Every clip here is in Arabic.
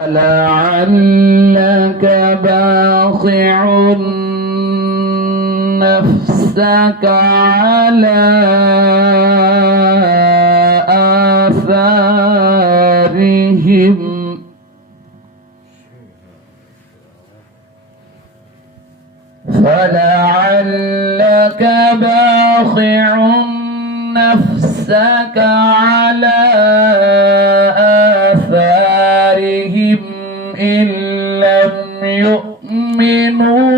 لعلك باخع نفسك على آثارهم فلعلك باخع نفسك على آثارهم إن لم يؤمنوا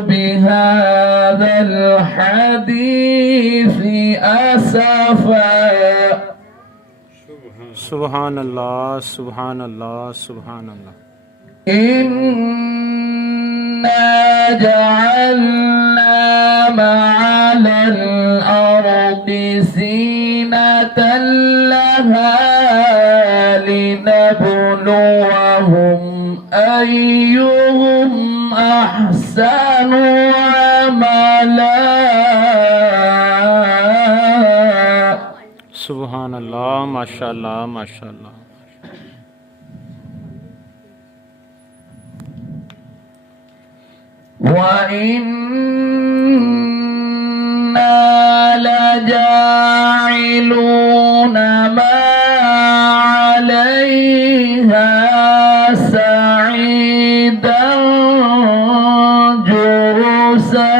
بهذا الحديث أسفا. سبحان الله سبحان الله سبحان الله. إنا جعلنا ما على الأرض زينة لها لنبلوهم أيهم أحسن عملا. سبحان الله ما شاء الله ما شاء الله. وإنا لجاعلون ما عليها سعيدا جرزا.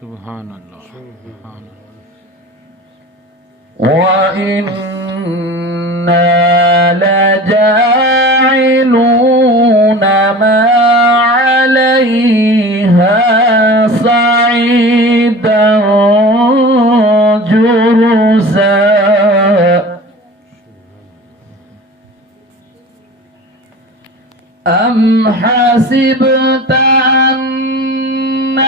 سبحان الله سبحان الله. وإنا لجاعلون ما عليها صعيدا جرزا. أم حسبت أن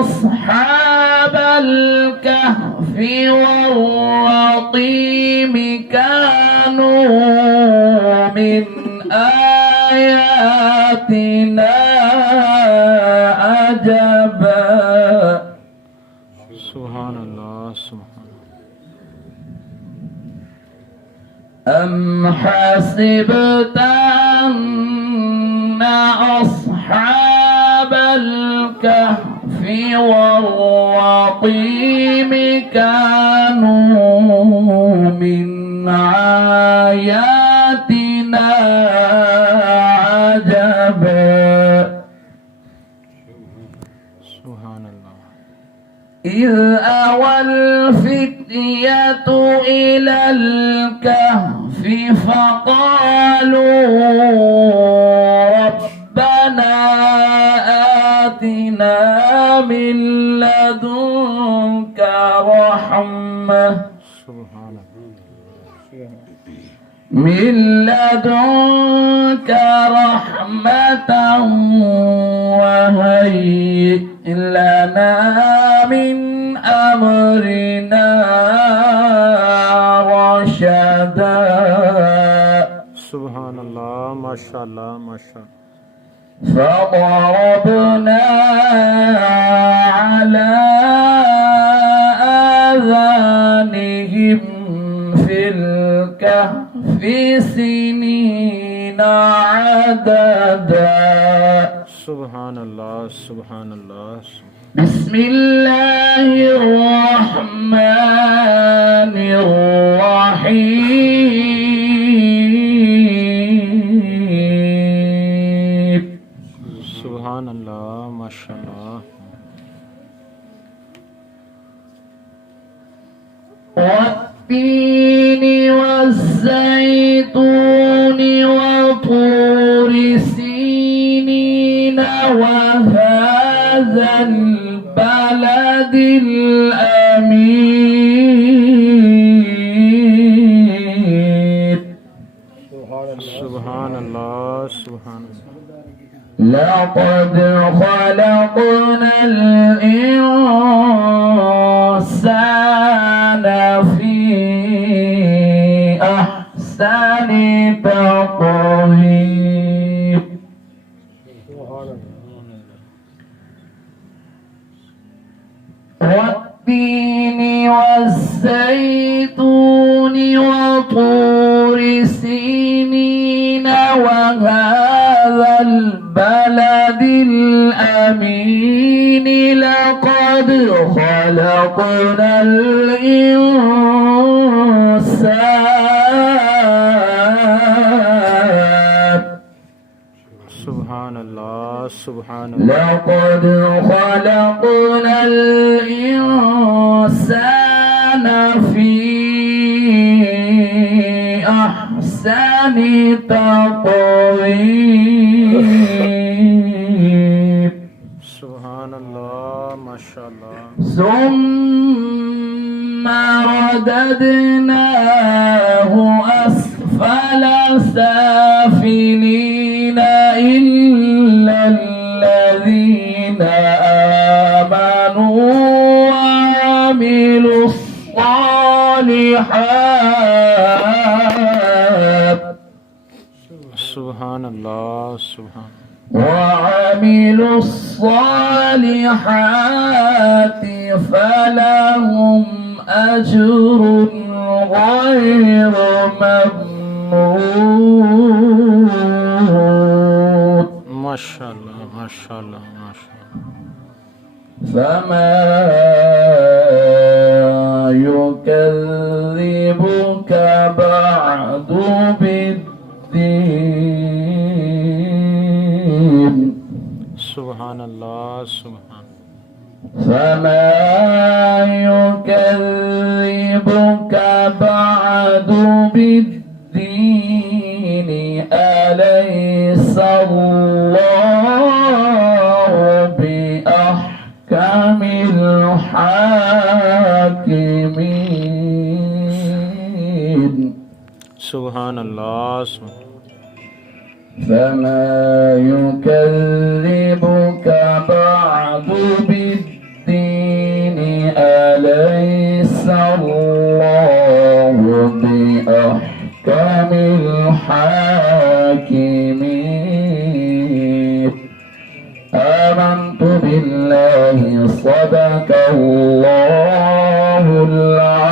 أصحاب الكهف والرقيم كانوا من آياتنا عجبا. سبحان الله سبحان الله. أم حسبت أن أصحاب الكهف والرقيم كانوا من آياتنا عجبا. سبحان الله. إذ أوى الفتية إلى الكهف فقالوا ربنا آتنا من لدنك رحمة سبحان الله. من لدنك رحمة وهيئ لنا من أمرنا رشدا. سبحان الله ما شاء الله ما شاء الله. فضربنا على آذانهم في الكهف سنين عددا. سبحان الله سبحان الله. بسم الله الرحمن الرحيم. سبحان الله ما شاء الله. والتين والزيتون وطور سينين وهذا البلد الأمين. سبحان الله سبحان الله. لقد خلقنا الإنسان في أحسن تقويم. والتين والزيتون وطور سينين خلقنا الإنسان سبحان الله سبحان الله لقد خلقنا الإنسان في أحسن تقويم سبحان الله ما شاء الله ثم رددناه أسفل سافلين إلا الذين آمنوا وعملوا الصالحات سبحان الله سبحان وعملوا الصالحات فلهم أجر غير ممنون ما شاء الله ما شاء الله ما شاء الله فما يكذبك بعد بالدين سبحان الله سبحان فما يكذبك بعد بالدين أليس الله بأحكم الحاكمين سبحان الله سبحان فما يكذبك بعد بالدين أليس الله بأحكم الحاكمين آمنت بالله صدق الله العظيم